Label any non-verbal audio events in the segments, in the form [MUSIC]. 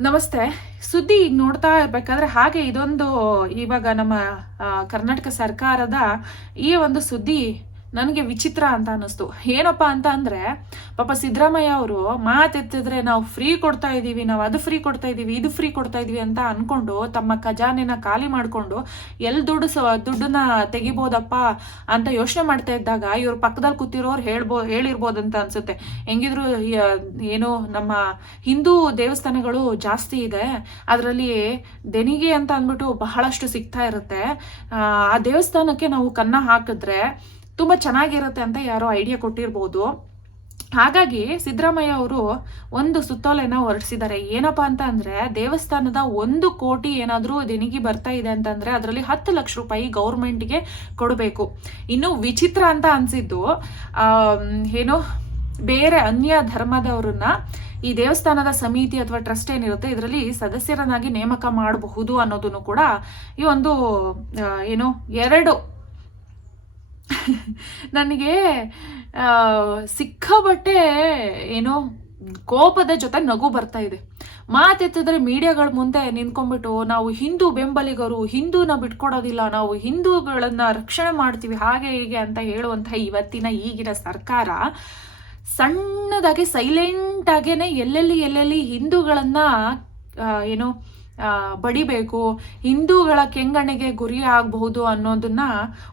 ನಮಸ್ತೆ. ಸುದ್ದಿ ಈಗ ನೋಡ್ತಾ ಇರ್ಬೇಕಾದ್ರೆ ಹಾಗೆ ಇದೊಂದು ಇವಾಗ ನಮ್ಮ ಕರ್ನಾಟಕ ಸರ್ಕಾರದ ಈ ಒಂದು ಸುದ್ದಿ ನನಗೆ ವಿಚಿತ್ರ ಅಂತ ಅನ್ನಿಸ್ತು. ಏನಪ್ಪ ಅಂತ ಅಂದರೆ, ಪಾಪ ಸಿದ್ದರಾಮಯ್ಯ ಅವರು ಮಾತೆತ್ತಿದ್ರೆ ನಾವು ಫ್ರೀ ಕೊಡ್ತಾ ಇದ್ದೀವಿ, ನಾವು ಅದು ಫ್ರೀ ಕೊಡ್ತಾ ಇದ್ದೀವಿ, ಇದು ಫ್ರೀ ಕೊಡ್ತಾ ಇದ್ದೀವಿ ಅಂತ ಅಂದ್ಕೊಂಡು ತಮ್ಮ ಖಜಾನೆನ ಖಾಲಿ ಮಾಡಿಕೊಂಡು ಎಲ್ಲಿ ದುಡ್ಡು ಸ, ದುಡ್ಡನ್ನ ತೆಗಿಬೋದಪ್ಪ ಅಂತ ಯೋಚನೆ ಮಾಡ್ತಾ ಇದ್ದಾಗ ಇವ್ರ ಪಕ್ಕದಲ್ಲಿ ಕೂತಿರೋರು ಹೇಳ್ಬೋ ಅಂತ ಅನ್ಸುತ್ತೆ. ಹೆಂಗಿದ್ರು ಏನು ನಮ್ಮ ಹಿಂದೂ ದೇವಸ್ಥಾನಗಳು ಜಾಸ್ತಿ ಇದೆ, ಅದರಲ್ಲಿ ದೆನಿಗೆ ಅಂತ ಅಂದ್ಬಿಟ್ಟು ಬಹಳಷ್ಟು ಸಿಗ್ತಾ ಇರುತ್ತೆ. ಆ ದೇವಸ್ಥಾನಕ್ಕೆ ನಾವು ಕನ್ನ ಹಾಕಿದ್ರೆ ತುಂಬಾ ಚೆನ್ನಾಗಿರುತ್ತೆ ಅಂತ ಯಾರೋ ಐಡಿಯಾ ಕೊಟ್ಟಿರ್ಬೋದು. ಹಾಗಾಗಿ ಸಿದ್ದರಾಮಯ್ಯ ಅವರು ಒಂದು ಸುತ್ತೋಲೆನ ಹೊರಡಿಸಿದ್ದಾರೆ. ಏನಪ್ಪಾ ಅಂತ ಅಂದ್ರೆ ದೇವಸ್ಥಾನದ ಒಂದು ಕೋಟಿ ಏನಾದರೂ ದೇಣಿಗೆ ಬರ್ತಾ ಇದೆ ಅಂತಂದ್ರೆ ಅದರಲ್ಲಿ ಹತ್ತು ಲಕ್ಷ ರೂಪಾಯಿ ಗೌರ್ಮೆಂಟ್ಗೆ ಕೊಡಬೇಕು. ಇನ್ನು ವಿಚಿತ್ರ ಅಂತ ಅನ್ಸಿದ್ದು ಏನು ಬೇರೆ ಅನ್ಯ ಧರ್ಮದವರನ್ನ ಈ ದೇವಸ್ಥಾನದ ಸಮಿತಿ ಅಥವಾ ಟ್ರಸ್ಟ್ ಏನಿರುತ್ತೆ ಇದರಲ್ಲಿ ಸದಸ್ಯರನ್ನಾಗಿ ನೇಮಕ ಮಾಡಬಹುದು ಅನ್ನೋದನ್ನು ಕೂಡ ಈ ಒಂದು ಏನು ಎರಡು [LAUGHS] ನನಗೆ ಸಿಕ್ಕ ಸಿಕ್ಕಾಬಟ್ಟೆ ಏನೋ ಕೋಪದ ಜೊತೆ ನಗು ಬರ್ತಾ ಇದೆ. ಮಾತೆತ್ತಿದ್ರೆ ಮೀಡಿಯಾಗಳ ಮುಂದೆ ನಿಂತ್ಕೊಂಡ್ಬಿಟ್ಟು, ನಾವು ಹಿಂದೂ ಬೆಂಬಲಿಗರು, ಹಿಂದೂನ ಬಿಟ್ಕೊಡೋದಿಲ್ಲ, ನಾವು ಹಿಂದೂಗಳನ್ನ ರಕ್ಷಣೆ ಮಾಡ್ತೀವಿ, ಹಾಗೆ ಹೀಗೆ ಅಂತ ಹೇಳುವಂಥ ಇವತ್ತಿನ ಈಗಿನ ಸರ್ಕಾರ ಸಣ್ಣದಾಗಿ ಸೈಲೆಂಟ್ ಆಗೇನೆ ಎಲ್ಲೆಲ್ಲಿ ಎಲ್ಲೆಲ್ಲಿ ಹಿಂದೂಗಳನ್ನ ಏನು ಬಡಿಬೇಕು. ಹಿಂದೂಗಳ ಕೆಂಗಣ್ಣಿಗೆ ಗುರಿ ಆಗಬಹುದು ಅನ್ನೋದನ್ನ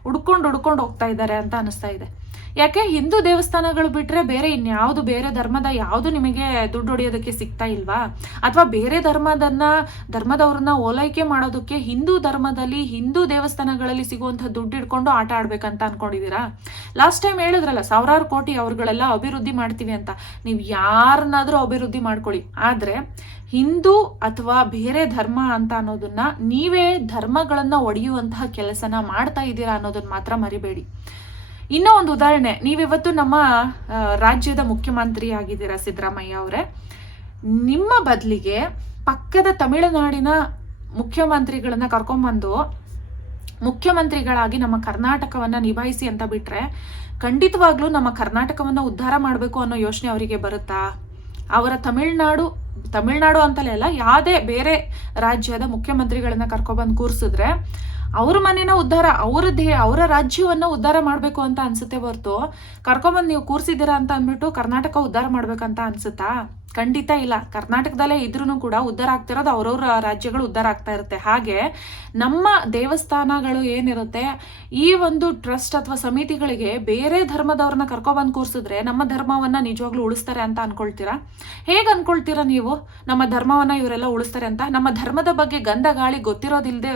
ಹುಡ್ಕೊಂಡು ಹುಡ್ಕೊಂಡು ಹೋಗ್ತಾ ಇದ್ದಾರೆ ಅಂತ ಅನಿಸ್ತಾ ಇದೆ. ಯಾಕೆ ಹಿಂದೂ ದೇವಸ್ಥಾನಗಳು ಬಿಟ್ರೆ ಬೇರೆ ಇನ್ಯಾವುದು ಬೇರೆ ಧರ್ಮದ ಯಾವುದು ನಿಮಗೆ ದುಡ್ಡು ಹೊಡೆಯೋದಕ್ಕೆ ಸಿಗ್ತಾ ಇಲ್ವಾ? ಅಥವಾ ಬೇರೆ ಧರ್ಮದನ್ನ, ಧರ್ಮದವ್ರನ್ನ ಓಲೈಕೆ ಮಾಡೋದಕ್ಕೆ ಹಿಂದೂ ಧರ್ಮದಲ್ಲಿ, ಹಿಂದೂ ದೇವಸ್ಥಾನಗಳಲ್ಲಿ ಸಿಗುವಂತಹ ದುಡ್ಡು ಇಟ್ಕೊಂಡು ಆಟ ಆಡ್ಬೇಕಂತ ಅನ್ಕೊಂಡಿದೀರಾ ಲಾಸ್ಟ್ ಟೈಮ್ ಹೇಳಿದ್ರಲ್ಲ, ಸಾವಿರಾರು ಕೋಟಿ ಅವ್ರುಗಳೆಲ್ಲ ಅಭಿವೃದ್ಧಿ ಮಾಡ್ತೀವಿ ಅಂತ. ನೀವು ಯಾರನ್ನಾದ್ರೂ ಅಭಿವೃದ್ಧಿ ಮಾಡ್ಕೊಳ್ಳಿ. ಆದ್ರೆ ಹಿಂದೂ ಅಥವಾ ಬೇರೆ ಧರ್ಮ ಅಂತ ಅನ್ನೋದನ್ನ ನೀವೇ ಧರ್ಮಗಳನ್ನ ಒಡೆಯುವಂತಹ ಕೆಲಸನ ಮಾಡ್ತಾ ಇದ್ದೀರಾ ಅನ್ನೋದನ್ನ ಮಾತ್ರ ಮರಿಬೇಡಿ. ಇನ್ನೂ ಒಂದು ಉದಾಹರಣೆ. ನೀವಿವತ್ತು ನಮ್ಮ ರಾಜ್ಯದ ಮುಖ್ಯಮಂತ್ರಿ ಆಗಿದ್ದೀರಾ ಸಿದ್ದರಾಮಯ್ಯ ಅವರೇ. ನಿಮ್ಮ ಬದಲಿಗೆ ಪಕ್ಕದ ತಮಿಳುನಾಡಿನ ಮುಖ್ಯಮಂತ್ರಿಗಳನ್ನ ಕರ್ಕೊಂಬಂದು ಮುಖ್ಯಮಂತ್ರಿಗಳಾಗಿ ನಮ್ಮ ಕರ್ನಾಟಕವನ್ನ ನಿಭಾಯಿಸಿ ಅಂತ ಬಿಟ್ರೆ ಖಂಡಿತವಾಗ್ಲೂ ನಮ್ಮ ಕರ್ನಾಟಕವನ್ನ ಉದ್ಧಾರ ಮಾಡಬೇಕು ಅನ್ನೋ ಯೋಚನೆ ಅವರಿಗೆ ಬರುತ್ತಾ? ಅವರ ತಮಿಳ್ನಾಡು ತಮಿಳ್ನಾಡು ಅಂತಲೇ ಅಲ್ಲ, ಯಾವುದೇ ಬೇರೆ ರಾಜ್ಯದ ಮುಖ್ಯಮಂತ್ರಿಗಳನ್ನ ಕರ್ಕೊಬಂದು ಕೂರಿಸಿದ್ರೆ ಅವ್ರ ಮನೇನ ಉದ್ಧಾರ ಅವ್ರದ್ದೇ ಅವರ ರಾಜ್ಯವನ್ನ ಉದ್ಧಾರ ಮಾಡಬೇಕು ಅಂತ ಅನ್ಸುತ್ತೆ ಹೊರತು. ಕರ್ಕೊಂಬಂದು ನೀವು ಕೂರ್ಸಿದ್ದೀರಾ ಅಂತ ಅಂದ್ಬಿಟ್ಟು ಕರ್ನಾಟಕ ಉದ್ಧಾರ ಮಾಡ್ಬೇಕಂತ ಅನ್ಸುತ್ತಾ? ಖಂಡಿತ ಇಲ್ಲ. ಕರ್ನಾಟಕದಲ್ಲೇ ಇದ್ರೂ ಕೂಡ ಉದ್ಧಾರ ಆಗ್ತಿರೋದು ಅವ್ರವ್ರ ರಾಜ್ಯಗಳು ಉದ್ಧಾರ ಆಗ್ತಾ ಇರುತ್ತೆ. ಹಾಗೆ ನಮ್ಮ ದೇವಸ್ಥಾನಗಳು ಏನಿರುತ್ತೆ, ಈ ಒಂದು ಟ್ರಸ್ಟ್ ಅಥವಾ ಸಮಿತಿಗಳಿಗೆ ಬೇರೆ ಧರ್ಮದವ್ರನ್ನ ಕರ್ಕೊಬಂದು ಕೂರ್ಸಿದ್ರೆ ನಮ್ಮ ಧರ್ಮವನ್ನ ನಿಜವಾಗ್ಲೂ ಉಳಿಸ್ತಾರೆ ಅಂತ ಅನ್ಕೊಳ್ತೀರಾ? ಹೇಗೆ ಅನ್ಕೊಳ್ತೀರಾ ನೀವು? ನಮ್ಮ ಧರ್ಮವನ್ನ ಇವರೆಲ್ಲ ಉಳಿಸ್ತಾರೆ ಅಂತ? ನಮ್ಮ ಧರ್ಮದ ಬಗ್ಗೆ ಗಂಧ, ಗಾಳಿ ಗೊತ್ತಿರೋದಿಲ್ದೆ,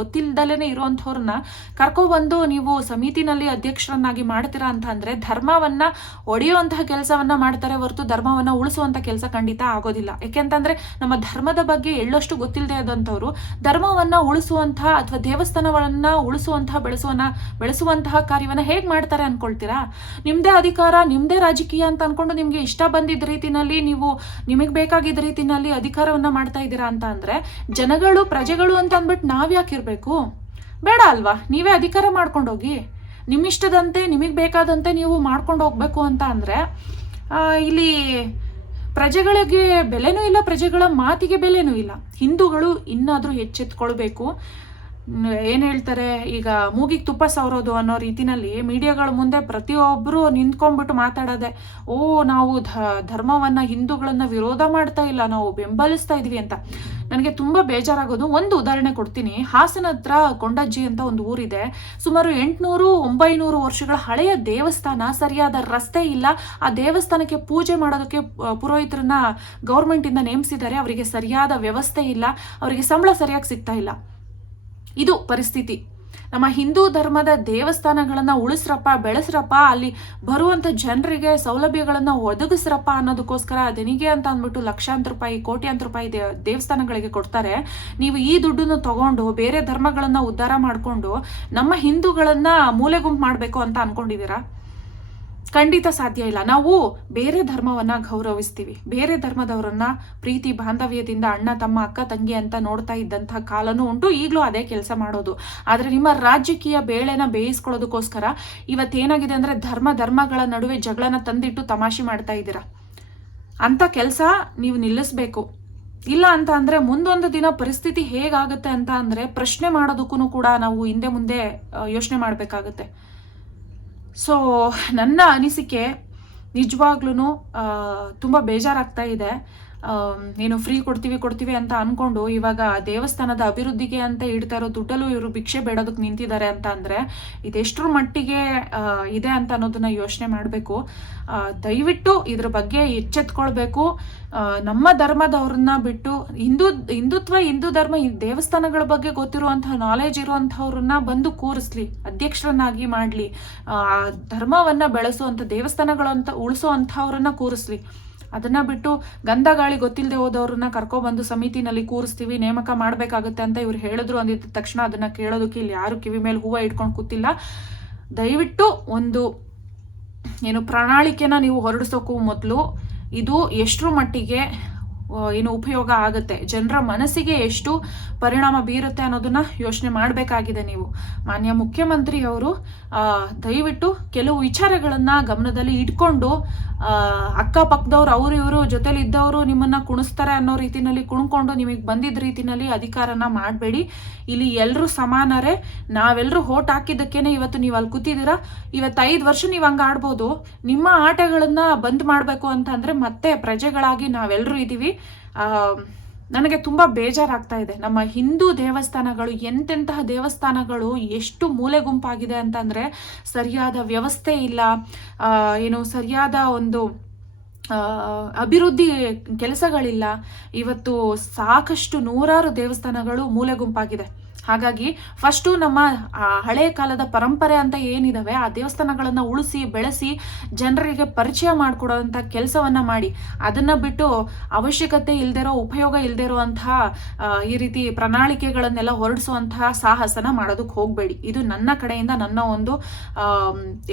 ಗೊತ್ತಿರ ಗೊತ್ತಿಲ್ದಲೇನೆ ಇರುವಂಥವ್ರನ್ನ ಕರ್ಕೊಬಂದು ನೀವು ಸಮಿತಿನಲ್ಲಿ ಅಧ್ಯಕ್ಷರನ್ನಾಗಿ ಮಾಡ್ತೀರಾ ಅಂತ ಅಂದ್ರೆ ಧರ್ಮವನ್ನ ಒಡೆಯುವಂತಹ ಕೆಲಸವನ್ನ ಮಾಡ್ತಾರೆ ಹೊರತು ಧರ್ಮವನ್ನ ಉಳಿಸುವಂತ ಕೆಲಸ ಖಂಡಿತ ಆಗೋದಿಲ್ಲ. ಯಾಕೆಂತಂದ್ರೆ ನಮ್ಮ ಧರ್ಮದ ಬಗ್ಗೆ ಎಳ್ಳಷ್ಟು ಗೊತ್ತಿಲ್ಲದೆ ಆದಂಥವ್ರು ಧರ್ಮವನ್ನ ಉಳಿಸುವಂತಹ ಅಥವಾ ದೇವಸ್ಥಾನಗಳನ್ನ ಉಳಿಸುವಂತಹ ಬೆಳೆಸುವನ್ನ ಬೆಳೆಸುವಂತಹ ಕಾರ್ಯವನ್ನ ಹೇಗ್ ಮಾಡ್ತಾರೆ ಅನ್ಕೊಳ್ತೀರಾ? ನಿಮ್ದೇ ಅಧಿಕಾರ, ನಿಮ್ದೇ ರಾಜಕೀಯ ಅಂತ ಅನ್ಕೊಂಡು ನಿಮ್ಗೆ ಇಷ್ಟ ಬಂದಿದ್ದ ರೀತಿನಲ್ಲಿ ನೀವು ನಿಮಗೆ ಬೇಕಾಗಿದ್ದ ರೀತಿನಲ್ಲಿ ಅಧಿಕಾರವನ್ನ ಮಾಡ್ತಾ ಇದ್ದೀರಾ ಅಂತ ಅಂದ್ರೆ ಜನಗಳು, ಪ್ರಜೆಗಳು ಅಂತ ಅಂದ್ಬಿಟ್ಟು ನಾವ್ ಯಾಕೆ ಇರ್ಬೇಕು? ಬೇಡ ಅಲ್ವಾ? ನೀವೇ ಅಧಿಕಾರ ಮಾಡ್ಕೊಂಡು ಹೋಗಿ ನಿಮ್ಮಿಷ್ಟದಂತೆ, ನಿಮಗೆ ಬೇಕಾದಂತೆ ನೀವು ಮಾಡ್ಕೊಂಡು ಹೋಗ್ಬೇಕು ಅಂತ ಅಂದರೆ ಇಲ್ಲಿ ಪ್ರಜೆಗಳಿಗೆ ಬೆಲೆನೂ ಇಲ್ಲ, ಪ್ರಜೆಗಳ ಮಾತಿಗೆ ಬೆಲೆನೂ ಇಲ್ಲ. ಹಿಂದೂಗಳು ಇನ್ನಾದರೂ ಎಚ್ಚೆತ್ಕೊಳ್ಬೇಕು. ಏನ್ ಹೇಳ್ತಾರೆ, ಈಗ ಮೂಗಿಗೆ ತುಪ್ಪ ಸವರೋದು ಅನ್ನೋ ರೀತಿನಲ್ಲಿ ಮೀಡಿಯಾಗಳ ಮುಂದೆ ಪ್ರತಿಯೊಬ್ಬರು ನಿಂತ್ಕೊಂಡ್ಬಿಟ್ಟು ಮಾತಾಡೋದೆ, ಓ, ನಾವು ಧರ್ಮವನ್ನ ಹಿಂದೂಗಳನ್ನ ವಿರೋಧ ಮಾಡ್ತಾ ಇಲ್ಲ, ನಾವು ಬೆಂಬಲಿಸ್ತಾ ಇದ್ವಿ ಅಂತ. ನನಗೆ ತುಂಬಾ ಬೇಜಾರಾಗೋದು. ಒಂದು ಉದಾಹರಣೆ ಕೊಡ್ತೀನಿ. ಹಾಸನ ಹತ್ರ ಕೊಂಡಜ್ಜಿ ಅಂತ ಒಂದು ಊರಿದೆ. ಸುಮಾರು ಎಂಟುನೂರು, ಒಂಬೈನೂರು ವರ್ಷಗಳ ಹಳೆಯ ದೇವಸ್ಥಾನ, ಸರಿಯಾದ ರಸ್ತೆ ಇಲ್ಲ. ಆ ದೇವಸ್ಥಾನಕ್ಕೆ ಪೂಜೆ ಮಾಡೋದಕ್ಕೆ ಪುರೋಹಿತರನ್ನ ಗೌರ್ಮೆಂಟಿಂದ ನೇಮಿಸಿದ್ದಾರೆ. ಅವರಿಗೆ ಸರಿಯಾದ ವ್ಯವಸ್ಥೆ ಇಲ್ಲ. ಅವರಿಗೆ ಸಂಬಳ ಸರಿಯಾಗಿ ಸಿಗ್ತಾ ಇಲ್ಲ. ಇದು ಪರಿಸ್ಥಿತಿ. ನಮ್ಮ ಹಿಂದೂ ಧರ್ಮದ ದೇವಸ್ಥಾನಗಳನ್ನು ಉಳಿಸ್ರಪ್ಪ, ಬೆಳೆಸ್ರಪ್ಪ, ಅಲ್ಲಿ ಬರುವಂತ ಜನರಿಗೆ ಸೌಲಭ್ಯಗಳನ್ನು ಒದಗಿಸ್ರಪ್ಪ ಅನ್ನೋದಕ್ಕೋಸ್ಕರ ಅದನಿಗೆ ಅಂತ ಅಂದ್ಬಿಟ್ಟು ಲಕ್ಷಾಂತರ ರೂಪಾಯಿ, ಕೋಟ್ಯಾಂತರ ರೂಪಾಯಿ ದೇವಸ್ಥಾನಗಳಿಗೆ ಕೊಡ್ತಾರೆ. ನೀವು ಈ ದುಡ್ಡನ್ನು ತಗೊಂಡು ಬೇರೆ ಧರ್ಮಗಳನ್ನು ಉದ್ಧಾರ ಮಾಡಿಕೊಂಡು ನಮ್ಮ ಹಿಂದೂಗಳನ್ನ ಮೂಲೆ ಗುಂಪು ಮಾಡಬೇಕು ಅಂತ ಅನ್ಕೊಂಡಿದ್ದೀರಾ? ಖಂಡಿತ ಸಾಧ್ಯ ಇಲ್ಲ. ನಾವು ಬೇರೆ ಧರ್ಮವನ್ನ ಗೌರವಿಸ್ತೀವಿ. ಬೇರೆ ಧರ್ಮದವರನ್ನ ಪ್ರೀತಿ ಬಾಂಧವ್ಯದಿಂದ ಅಣ್ಣ, ತಮ್ಮ, ಅಕ್ಕ, ತಂಗಿ ಅಂತ ನೋಡ್ತಾ ಇದ್ದಂತಹ ಕಾಲನೂ ಉಂಟು. ಈಗಲೂ ಅದೇ ಕೆಲಸ ಮಾಡೋದು. ಆದರೆ ನಿಮ್ಮ ರಾಜಕೀಯ ಬೇಳೆನ ಬೇಯಿಸ್ಕೊಳ್ಳೋದಕ್ಕೋಸ್ಕರ ಇವತ್ತೇನಾಗಿದೆ ಅಂದ್ರೆ ಧರ್ಮ, ಧರ್ಮಗಳ ನಡುವೆ ಜಗಳನ ತಂದಿಟ್ಟು ತಮಾಷೆ ಮಾಡ್ತಾ ಇದ್ದೀರಾ? ಅಂತ ಕೆಲಸ ನೀವು ನಿಲ್ಲಿಸ್ಬೇಕು. ಇಲ್ಲ ಅಂತ ಅಂದರೆ ಮುಂದೊಂದು ದಿನ ಪರಿಸ್ಥಿತಿ ಹೇಗಾಗುತ್ತೆ ಅಂತ ಅಂದರೆ ಪ್ರಶ್ನೆ ಮಾಡೋದಕ್ಕೂ ಕೂಡ ನಾವು ಹಿಂದೆ ಮುಂದೆ ಯೋಚನೆ ಮಾಡಬೇಕಾಗುತ್ತೆ. ಸೊ ನನ್ನ ಅನಿಸಿಕೆ ನಿಜವಾಗ್ಲೂ ತುಂಬ ಬೇಜಾರಾಗ್ತಾ ಇದೆ. ಏನು ಫ್ರೀ ಕೊಡ್ತೀವಿ ಕೊಡ್ತೀವಿ ಅಂತ ಅನ್ಕೊಂಡು ಇವಾಗ ದೇವಸ್ಥಾನದ ಅಭಿವೃದ್ಧಿಗೆ ಅಂತ ಇಡ್ತಾ ಇರೋ ದುಡ್ಡಲ್ಲೂ ಇವರು ಭಿಕ್ಷೆ ಬೇಡೋದಕ್ಕೆ ನಿಂತಿದ್ದಾರೆ ಅಂತ ಅಂದರೆ ಇದೆಷ್ಟರ ಮಟ್ಟಿಗೆ ಇದೆ ಅಂತ ಅನ್ನೋದನ್ನ ಯೋಚನೆ ಮಾಡಬೇಕು. ದಯವಿಟ್ಟು ಇದ್ರ ಬಗ್ಗೆ ಎಚ್ಚೆತ್ಕೊಳ್ಬೇಕು. ನಮ್ಮ ಧರ್ಮದವ್ರನ್ನ ಬಿಟ್ಟು ಹಿಂದೂ, ಹಿಂದುತ್ವ, ಹಿಂದೂ ಧರ್ಮ ದೇವಸ್ಥಾನಗಳ ಬಗ್ಗೆ ಗೊತ್ತಿರುವಂತಹ ನಾಲೆಜ್ ಇರುವಂತಹವ್ರನ್ನ ಬಂದು ಕೂರಿಸ್ಲಿ, ಅಧ್ಯಕ್ಷರನ್ನಾಗಿ ಮಾಡ್ಲಿ. ಆ, ಧರ್ಮವನ್ನ ಬೆಳೆಸುವಂತ ದೇವಸ್ಥಾನಗಳಂತ ಉಳಿಸುವಂತಹವ್ರನ್ನ ಕೂರಿಸ್ಲಿ. ಅದನ್ನ ಬಿಟ್ಟು ಗಂಧ ಗಾಳಿ ಗೊತ್ತಿಲ್ಲದೆ ಹೋದವ್ರನ್ನ ಕರ್ಕೊಬಂದು ಸಮಿತಿನಲ್ಲಿ ಕೂರಿಸ್ತೀವಿ, ನೇಮಕ ಮಾಡಬೇಕಾಗುತ್ತೆ ಅಂತ ಇವ್ರು ಹೇಳಿದ್ರು ಅಂದಿದ್ದ ತಕ್ಷಣ ಅದನ್ನ ಕೇಳೋದಕ್ಕೆ ಇಲ್ಲಿ ಯಾರು ಕಿವಿ ಮೇಲೆ ಹೂವು ಇಟ್ಕೊಂಡು ಕೂತಿಲ್ಲ. ದಯವಿಟ್ಟು ಒಂದು ಏನು ಪ್ರಣಾಳಿಕೆನ ನೀವು ಹೊರಡಿಸೋಕ್ಕೂ ಮೊದಲು ಇದು ಎಷ್ಟರ ಮಟ್ಟಿಗೆ ಏನು ಉಪಯೋಗ ಆಗುತ್ತೆ? ಜನರ ಮನಸ್ಸಿಗೆ ಎಷ್ಟು ಪರಿಣಾಮ ಬೀರುತ್ತೆ ಅನ್ನೋದನ್ನ ಯೋಚನೆ ಮಾಡಬೇಕಾಗಿದೆ ನೀವು. ಮಾನ್ಯ ಮುಖ್ಯಮಂತ್ರಿ ಅವರು ಆ, ದಯವಿಟ್ಟು ಕೆಲವು ವಿಚಾರಗಳನ್ನ ಗಮನದಲ್ಲಿ ಇಟ್ಕೊಂಡು ಅಕ್ಕಪಕ್ಕದವ್ರು ಅವರು ಇವರು ಜೊತೆಲಿ ಇದ್ದವರು ನಿಮ್ಮನ್ನ ಕುಣಿಸ್ತಾರೆ ಅನ್ನೋ ರೀತಿನಲ್ಲಿ ಕುಣ್ಕೊಂಡು ನಿಮಗೆ ಬಂದಿದ್ದ ರೀತಿನಲ್ಲಿ ಅಧಿಕಾರನ ಮಾಡಬೇಡಿ. ಇಲ್ಲಿ ಎಲ್ಲರೂ ಸಮಾನರೇ. ನಾವೆಲ್ಲರೂ ಹೋಟ್ ಹಾಕಿದ್ದಕ್ಕೇನೆ ಇವತ್ತು ನೀವು ಅಲ್ಲಿ ಕೂತಿದ್ದೀರಾ? ಇವತ್ತೈದು ವರ್ಷ ನೀವು ಹಂಗೆ ಆಡ್ಬೋದು. ನಿಮ್ಮ ಆಟಗಳನ್ನು ಬಂದ್ ಮಾಡಬೇಕು ಅಂತಂದ್ರೆ ಮತ್ತೆ ಪ್ರಜೆಗಳಾಗಿ ನಾವೆಲ್ಲರೂ ಇದ್ದೀವಿ ನನಗೆ ತುಂಬಾ ಬೇಜಾರಾಗ್ತಾ ಇದೆ. ನಮ್ಮ ಹಿಂದೂ ದೇವಸ್ಥಾನಗಳು, ಎಂತೆಂತಹ ದೇವಸ್ಥಾನಗಳು ಎಷ್ಟು ಮೂಲೆ ಗುಂಪಾಗಿದೆ ಅಂತಂದ್ರೆ ಸರಿಯಾದ ವ್ಯವಸ್ಥೆ ಇಲ್ಲ. ಏನು ಸರಿಯಾದ ಒಂದು ಅಭಿವೃದ್ಧಿ ಕೆಲಸಗಳಿಲ್ಲ. ಇವತ್ತು ಸಾಕಷ್ಟು ನೂರಾರು ದೇವಸ್ಥಾನಗಳು ಮೂಲೆ ಗುಂಪಾಗಿದೆ ಹಾಗಾಗಿ ಫಸ್ಟು ನಮ್ಮ ಹಳೆ ಕಾಲದ ಪರಂಪರೆ ಅಂತ ಏನಿದಾವೆ, ಆ ದೇವಸ್ಥಾನಗಳನ್ನು ಉಳಿಸಿ, ಬೆಳೆಸಿ, ಜನರಿಗೆ ಪರಿಚಯ ಮಾಡಿಕೊಡುವಂಥ ಕೆಲಸವನ್ನ ಮಾಡಿ, ಅದನ್ನ ಬಿಟ್ಟು ಅವಶ್ಯಕತೆ ಇಲ್ದಿರೋ, ಉಪಯೋಗ ಇಲ್ದಿರುವಂತಹ ಈ ರೀತಿ ಪ್ರಣಾಳಿಕೆಗಳನ್ನೆಲ್ಲ ಹೊರಡಿಸುವಂತಹ ಸಾಹಸನ ಮಾಡೋದಕ್ಕೆ ಹೋಗಬೇಡಿ. ಇದು ನನ್ನ ಕಡೆಯಿಂದ ನನ್ನ ಒಂದು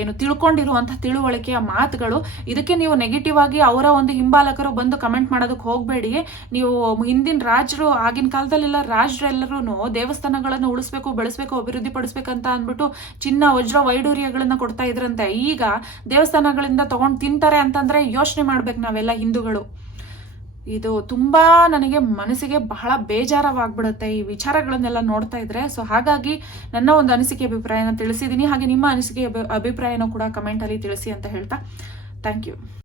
ಏನು ತಿಳ್ಕೊಂಡಿರುವಂಥ ತಿಳುವಳಿಕೆಯ ಮಾತುಗಳು. ಇದಕ್ಕೆ ನೀವು ನೆಗೆಟಿವ್ ಆಗಿ ಅವರ ಒಂದು ಹಿಂಬಾಲಕರು ಬಂದು ಕಮೆಂಟ್ ಮಾಡೋದಕ್ಕೆ ಹೋಗಬೇಡಿ. ನೀವು ಹಿಂದಿನ ರಾಜರು, ಆಗಿನ ಕಾಲದಲ್ಲೆಲ್ಲ ರಾಜರೆಲ್ಲರೂ ದೇವಸ್ಥಾನಗಳನ್ನು ಉಳಿಸ್ಬೇಕು, ಬೆಳೆಸ್ಬೇಕು ಅಭಿವೃದ್ಧಿ ಅಂತ ಅಂದ್ಬಿಟ್ಟು ಚಿನ್ನ, ವಜ್ರ ವೈಡೂರ್ಯಗಳನ್ನ ಕೊಡ್ತಾ ಇದ್ರಂತೆ. ಈಗ ದೇವಸ್ಥಾನಗಳಿಂದ ತಗೊಂಡು ತಿಂತಾರೆ ಅಂತಂದ್ರೆ ಯೋಚನೆ ಮಾಡ್ಬೇಕು ನಾವೆಲ್ಲ ಹಿಂದೂಗಳು. ಇದು ತುಂಬಾ ನನಗೆ ಮನಸ್ಸಿಗೆ ಬಹಳ ಬೇಜಾರವಾಗ್ಬಿಡುತ್ತೆ ಈ ವಿಚಾರಗಳನ್ನೆಲ್ಲ ನೋಡ್ತಾ ಇದ್ರೆ. ಸೊ ಹಾಗಾಗಿ ನನ್ನ ಒಂದು ಅನಿಸಿಕೆ ಅಭಿಪ್ರಾಯನ ತಿಳಿಸಿದ್ದೀನಿ ಹಾಗೆ ನಿಮ್ಮ ಅನಿಸಿಕೆ ಅಭಿ- ಅಭಿಪ್ರಾಯನೂ ಕೂಡ ಕಮೆಂಟ್ ಅಲ್ಲಿ ತಿಳಿಸಿ ಅಂತ ಹೇಳ್ತಾ. Thank you